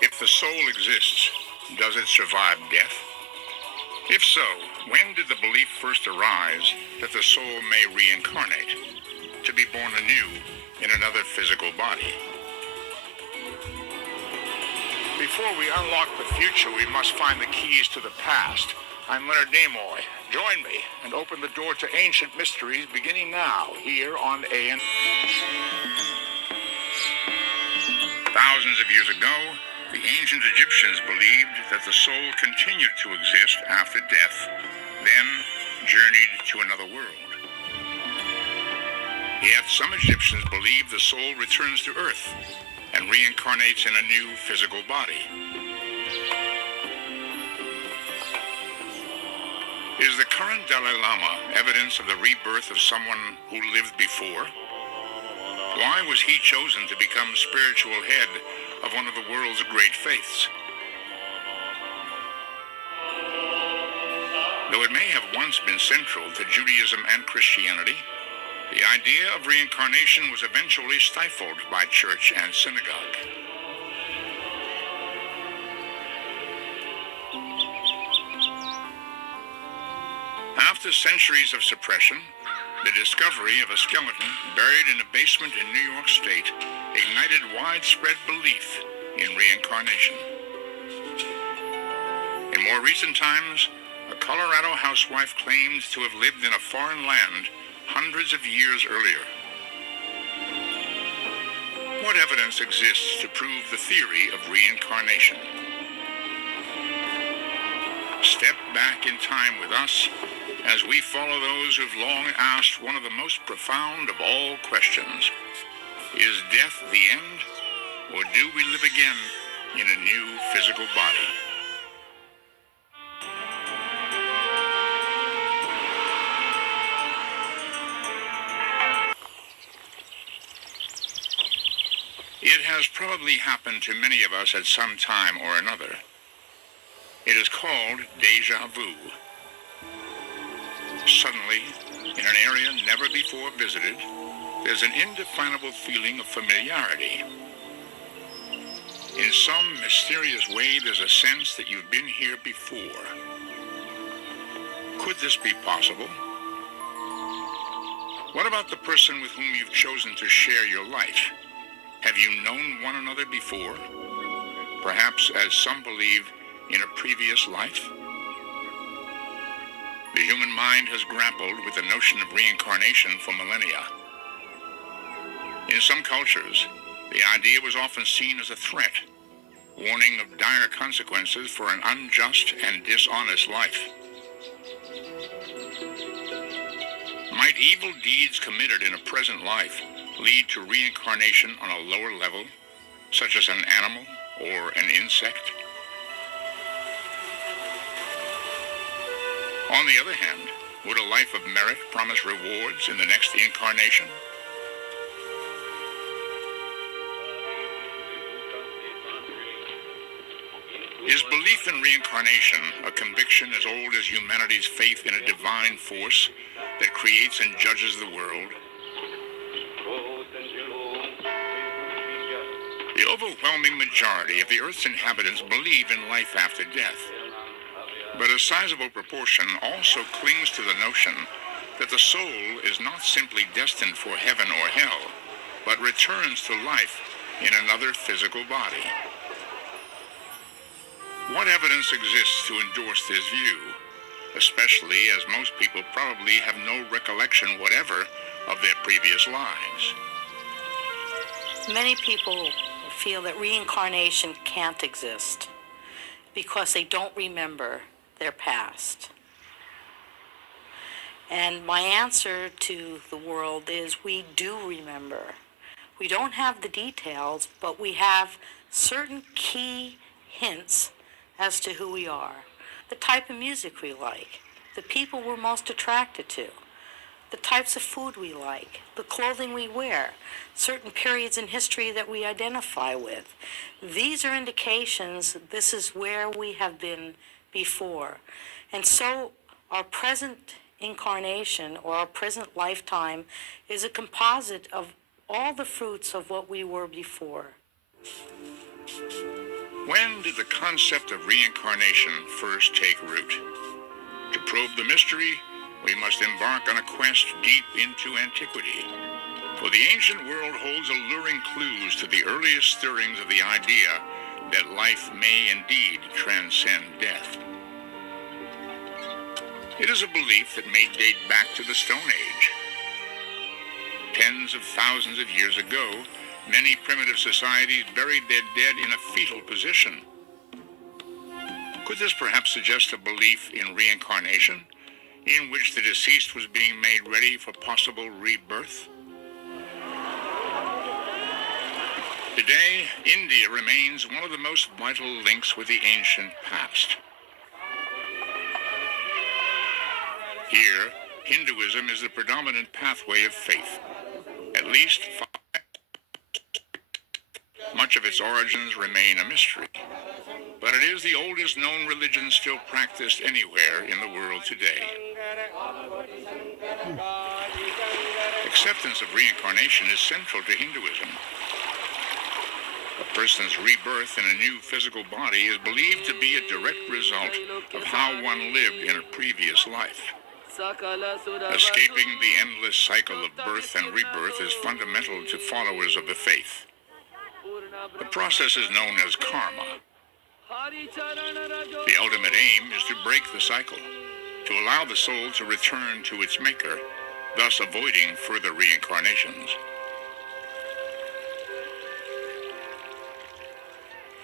If the soul exists, does it survive death? If so, when did the belief first arise that the soul may reincarnate, to be born anew in another physical body? Before we unlock the future, we must find the keys to the past. I'm Leonard Nimoy. Join me and open the door to ancient mysteries beginning now, here on AN. Thousands of years ago, the ancient Egyptians believed that the soul continued to exist after death, then journeyed to another world. Yet some Egyptians believe the soul returns to Earth and reincarnates in a new physical body. Is the current Dalai Lama evidence of the rebirth of someone who lived before? Why was he chosen to become spiritual head of one of the world's great faiths? Though it may have once been central to Judaism and Christianity, the idea of reincarnation was eventually stifled by church and synagogue. After centuries of suppression, the discovery of a skeleton buried in a basement in New York State ignited widespread belief in reincarnation. In more recent times, a Colorado housewife claimed to have lived in a foreign land hundreds of years earlier. What evidence exists to prove the theory of reincarnation? Step back in time with us as we follow those who've long asked one of the most profound of all questions. Is death the end, or do we live again in a new physical body? It has probably happened to many of us at some time or another. It is called déjà vu. Suddenly, in an area never before visited, there's an indefinable feeling of familiarity. In some mysterious way, there's a sense that you've been here before. Could this be possible? What about the person with whom you've chosen to share your life? Have you known one another before? Perhaps, as some believe, in a previous life? The human mind has grappled with the notion of reincarnation for millennia. In some cultures, the idea was often seen as a threat, warning of dire consequences for an unjust and dishonest life. Might evil deeds committed in a present life lead to reincarnation on a lower level, such as an animal or an insect? On the other hand, would a life of merit promise rewards in the next incarnation? Is belief in reincarnation a conviction as old as humanity's faith in a divine force that creates and judges the world? The overwhelming majority of the Earth's inhabitants believe in life after death. But a sizable proportion also clings to the notion that the soul is not simply destined for heaven or hell, but returns to life in another physical body. What evidence exists to endorse this view, especially as most people probably have no recollection whatever of their previous lives? Many people feel that reincarnation can't exist because they don't remember their past. And my answer to the world is we do remember. We don't have the details, but we have certain key hints as to who we are, the type of music we like, the people we're most attracted to, the types of food we like, the clothing we wear, certain periods in history that we identify with. These are indications this is where we have been before. And so our present incarnation or our present lifetime is a composite of all the fruits of what we were before. When did the concept of reincarnation first take root? To probe the mystery, we must embark on a quest deep into antiquity. For the ancient world holds alluring clues to the earliest stirrings of the idea that life may indeed transcend death. It is a belief that may date back to the Stone Age. Tens of thousands of years ago, many primitive societies buried their dead in a fetal position. Could this perhaps suggest a belief in reincarnation, in which the deceased was being made ready for possible rebirth? Today, India remains one of the most vital links with the ancient past. Here, Hinduism is the predominant pathway of faith. At least much of its origins remain a mystery, but it is the oldest known religion still practiced anywhere in the world today. Acceptance of reincarnation is central to Hinduism. A person's rebirth in a new physical body is believed to be a direct result of how one lived in a previous life. Escaping the endless cycle of birth and rebirth is fundamental to followers of the faith. The process is known as karma. The ultimate aim is to break the cycle, to allow the soul to return to its maker, thus avoiding further reincarnations.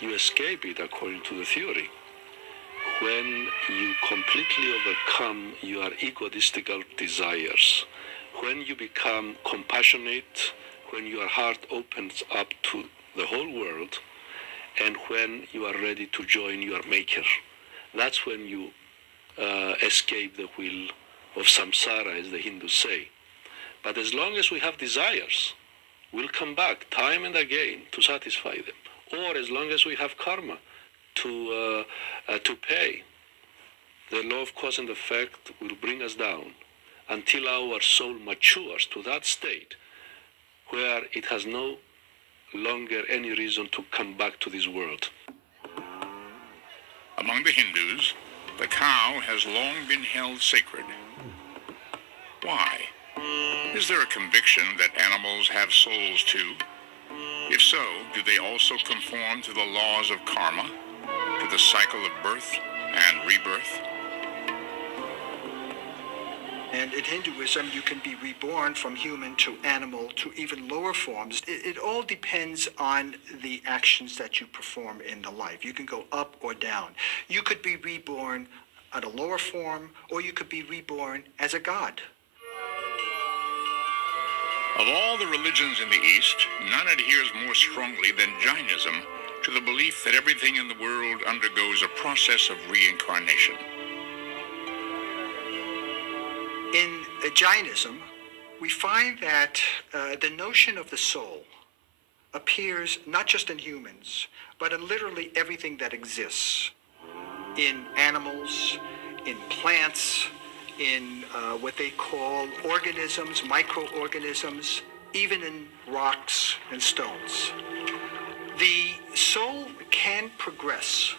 You escape it according to the theory. When you completely overcome your egotistical desires, when you become compassionate, when your heart opens up to the whole world, and when you are ready to join your maker, that's when you escape the wheel of samsara, as the Hindus say. But as long as we have desires, we'll come back time and again to satisfy them. Or as long as we have karma to pay, the law of cause and effect will bring us down until our soul matures to that state where it has no longer any reason to come back to this world. Among the Hindus, the cow has long been held sacred. Why? Is there a conviction that animals have souls too? If so, do they also conform to the laws of karma, to the cycle of birth and rebirth? And in Hinduism, you can be reborn from human to animal to even lower forms. It all depends on the actions that you perform in the life. You can go up or down. You could be reborn at a lower form, or you could be reborn as a god. Of all the religions in the East, none adheres more strongly than Jainism to the belief that everything in the world undergoes a process of reincarnation. In Jainism, we find that the notion of the soul appears not just in humans, but in literally everything that exists. In animals, in plants, in what they call organisms, microorganisms, even in rocks and stones. The soul can progress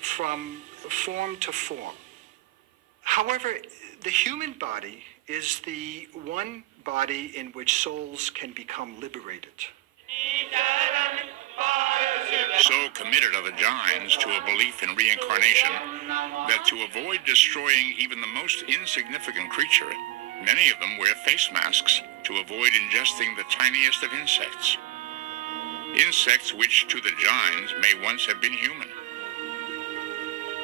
from form to form. However, the human body is the one body in which souls can become liberated. So committed are the Jains to a belief in reincarnation that to avoid destroying even the most insignificant creature, many of them wear face masks to avoid ingesting the tiniest of insects. Insects which to the Jains may once have been human.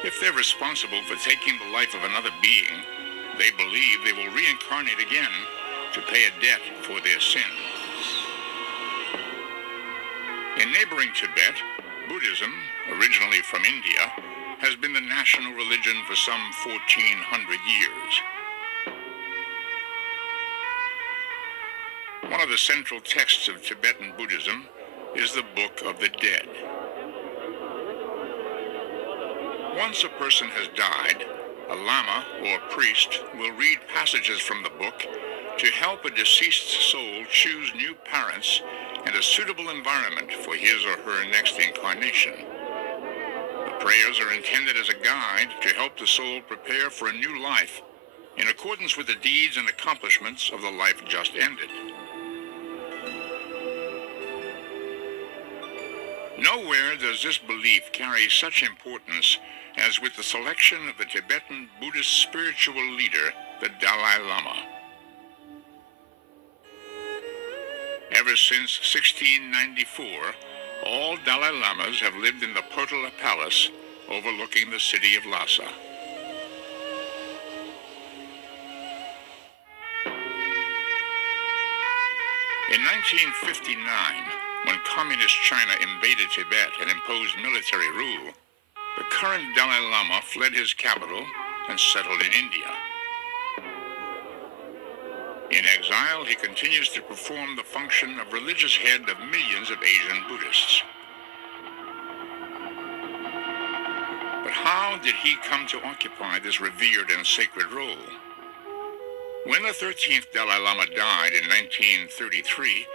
If they're responsible for taking the life of another being, they believe they will reincarnate again to pay a debt for their sin. In neighboring Tibet, Buddhism, originally from India, has been the national religion for some 1,400 years. One of the central texts of Tibetan Buddhism is the Book of the Dead. Once a person has died, a lama or priest will read passages from the book to help a deceased soul choose new parents and a suitable environment for his or her next incarnation. Prayers are intended as a guide to help the soul prepare for a new life in accordance with the deeds and accomplishments of the life just ended. Nowhere does this belief carry such importance as with the selection of the Tibetan Buddhist spiritual leader, the Dalai Lama. Ever since 1694, all Dalai Lamas have lived in the Potala Palace overlooking the city of Lhasa. In 1959, when Communist China invaded Tibet and imposed military rule, the current Dalai Lama fled his capital and settled in India. In exile, he continues to perform the function of religious head of millions of Asian Buddhists. But how did he come to occupy this revered and sacred role? When the 13th Dalai Lama died in 1933,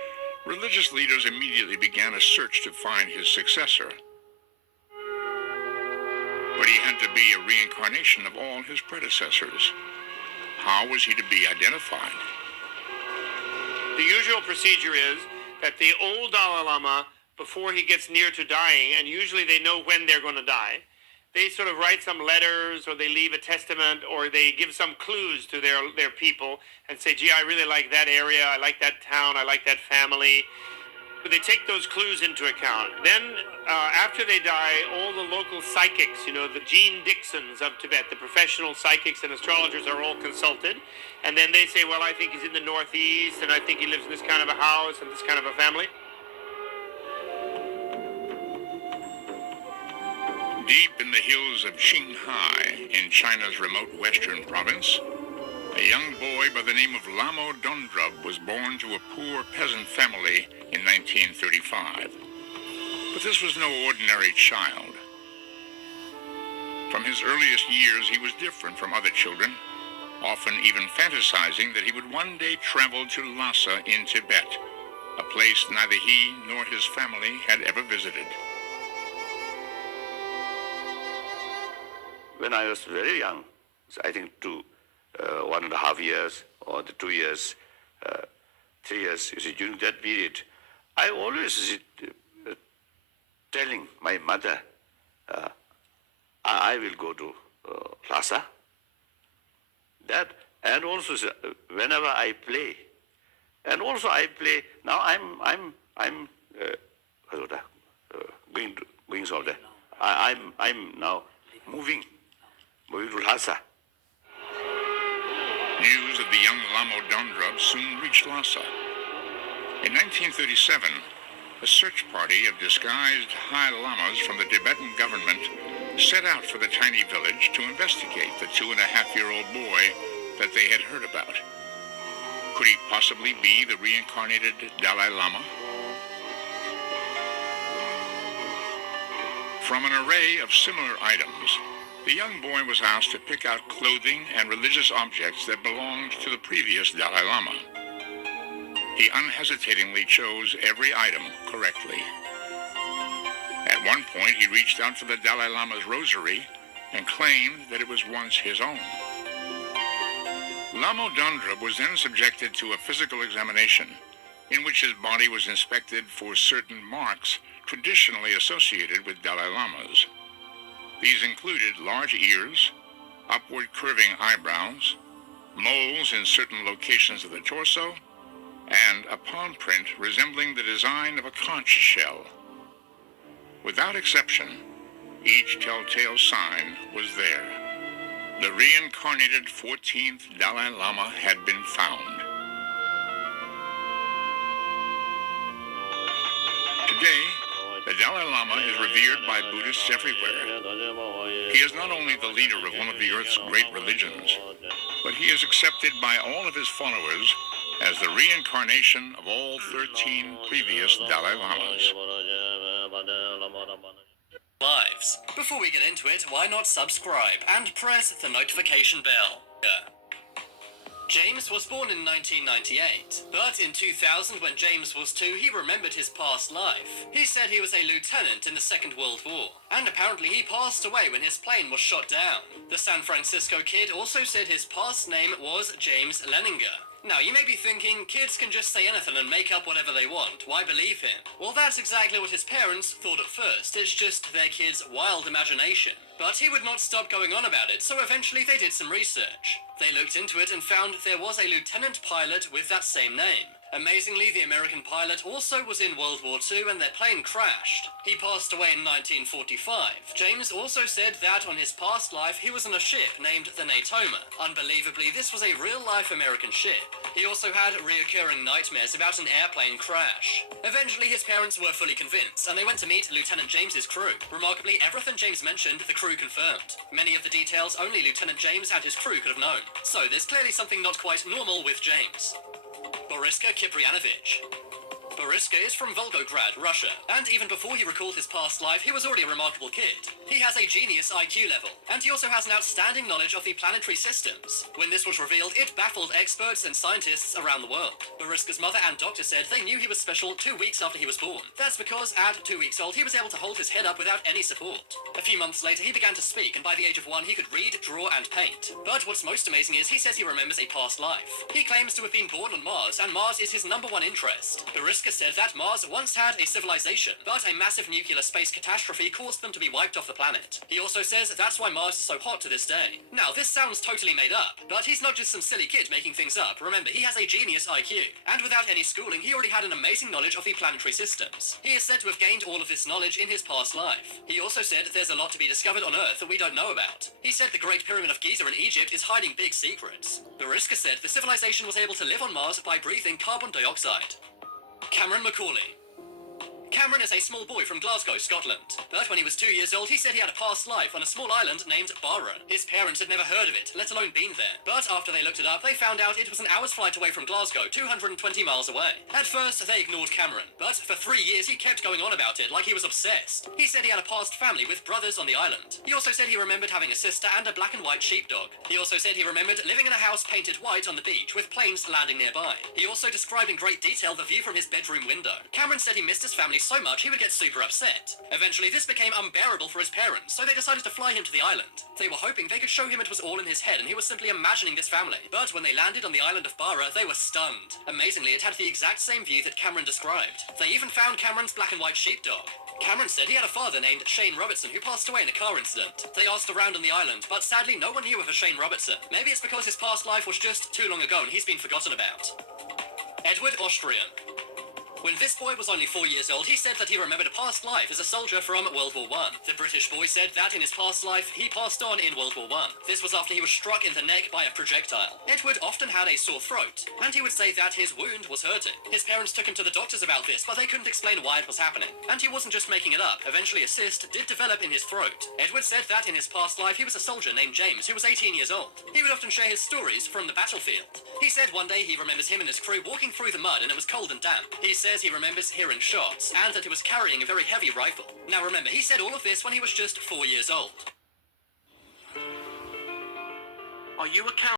religious leaders immediately began a search to find his successor. But he had to be a reincarnation of all his predecessors. How was he to be identified? The usual procedure is that the old Dalai Lama, before he gets near to dying, and usually they know when they're going to die, they sort of write some letters, or they leave a testament, or they give some clues to their people and say, gee, I really like that area, I like that town, I like that family. But they take those clues into account. Then, after they die, all the local psychics, the Jean Dixons of Tibet, the professional psychics and astrologers are all consulted. And then they say, well, I think he's in the northeast, and I think he lives in this kind of a house and this kind of a family. Deep in the hills of Qinghai, in China's remote western province, a young boy by the name of Lamo Dondrub was born to a poor peasant family in 1935. But this was no ordinary child. From his earliest years, he was different from other children, often even fantasizing that he would one day travel to Lhasa in Tibet, a place neither he nor his family had ever visited. When I was very young, so I think 1.5 years or the 2 years, 3 years, you see, during that period, I always telling my mother, I will go to Lhasa. That, and also whenever I play, and also I play. Now I'm going somewhere. I'm now moving to Lhasa. News of the young Lamo Dondrub soon reached Lhasa. In 1937, a search party of disguised high lamas from the Tibetan government set out for the tiny village to investigate the 2.5-year-old boy that they had heard about. Could he possibly be the reincarnated Dalai Lama? From an array of similar items, the young boy was asked to pick out clothing and religious objects that belonged to the previous Dalai Lama. He unhesitatingly chose every item correctly. At one point, he reached out for the Dalai Lama's rosary and claimed that it was once his own. Lamo Dondrub was then subjected to a physical examination in which his body was inspected for certain marks traditionally associated with Dalai Lamas. These included large ears, upward curving eyebrows, moles in certain locations of the torso, and a palm print resembling the design of a conch shell. Without exception, each telltale sign was there. The reincarnated 14th Dalai Lama had been found. Today, the Dalai Lama is revered by Buddhists everywhere. He is not only the leader of one of the Earth's great religions, but he is accepted by all of his followers as the reincarnation of all 13 previous Dalai Lamas. Lives. Before we get into it, why not subscribe and press the notification bell? James was born in 1998, but in 2000 when James was 2, he remembered his past life. He said he was a lieutenant in the Second World War, and apparently he passed away when his plane was shot down. The San Francisco kid also said his past name was James Leninger. Now, you may be thinking, kids can just say anything and make up whatever they want. Why believe him? Well, that's exactly what his parents thought at first. It's just their kid's wild imagination. But he would not stop going on about it, so eventually they did some research. They looked into it and found there was a lieutenant pilot with that same name. Amazingly, the American pilot also was in World War II and their plane crashed. He passed away in 1945. James also said that on his past life he was on a ship named the Natoma. Unbelievably, this was a real-life American ship. He also had reoccurring nightmares about an airplane crash. Eventually, his parents were fully convinced, and they went to meet Lieutenant James's crew. Remarkably, everything James mentioned, the crew confirmed. Many of the details only Lieutenant James and his crew could have known. So there's clearly something not quite normal with James. Boriska Kiprianovich. Boriska is from Volgograd, Russia, and even before he recalled his past life, he was already a remarkable kid. He has a genius IQ level, and he also has an outstanding knowledge of the planetary systems. When this was revealed, it baffled experts and scientists around the world. Boriska's mother and doctor said they knew he was special 2 weeks after he was born. That's because at 2 weeks old, he was able to hold his head up without any support. A few months later, he began to speak, and by the age of 1, he could read, draw, and paint. But what's most amazing is he says he remembers a past life. He claims to have been born on Mars, and Mars is his #1 interest. Boriska said that Mars once had a civilization, but a massive nuclear space catastrophe caused them to be wiped off the planet. He also says that's why Mars is so hot to this day. Now, this sounds totally made up, but he's not just some silly kid making things up. Remember, he has a genius IQ, and without any schooling, he already had an amazing knowledge of the planetary systems. He is said to have gained all of this knowledge in his past life. He also said there's a lot to be discovered on Earth that we don't know about. He said the Great Pyramid of Giza in Egypt is hiding big secrets. Boriska said the civilization was able to live on Mars by breathing carbon dioxide. Cameron Macaulay. Cameron is a small boy from Glasgow, Scotland. But when he was 2 years old, he said he had a past life on a small island named Barra. His parents had never heard of it, let alone been there. But after they looked it up, they found out it was an hour's flight away from Glasgow, 220 miles away. At first, they ignored Cameron, but for 3 years he kept going on about it like he was obsessed. He said he had a past family with brothers on the island. He also said he remembered having a sister and a black and white sheepdog. He also said he remembered living in a house painted white on the beach with planes landing nearby. He also described in great detail the view from his bedroom window. Cameron said he missed his family so much he would get super upset. Eventually, this became unbearable for his parents, so they decided to fly him to the island. They were hoping they could show him it was all in his head and he was simply imagining this family. But when they landed on the island of Barra, they were stunned. Amazingly, it had the exact same view that Cameron described. They even found Cameron's black and white sheepdog. Cameron said he had a father named Shane Robertson who passed away in a car incident. They asked around on the island, but sadly no one knew of a Shane Robertson. Maybe it's because his past life was just too long ago and he's been forgotten about. Edward Austrian. When this boy was only 4 years old, he said that he remembered a past life as a soldier from World War I. The British boy said that in his past life, he passed on in World War I. This was after he was struck in the neck by a projectile. Edward often had a sore throat, and he would say that his wound was hurting. His parents took him to the doctors about this, but they couldn't explain why it was happening. And he wasn't just making it up. Eventually, a cyst did develop in his throat. Edward said that in his past life, he was a soldier named James who was 18 years old. He would often share his stories from the battlefield. He said one day he remembers him and his crew walking through the mud and it was cold and damp. He says he remembers hearing shots and that he was carrying a very heavy rifle. Now remember, he said all of this when he was just 4 years old. Are you a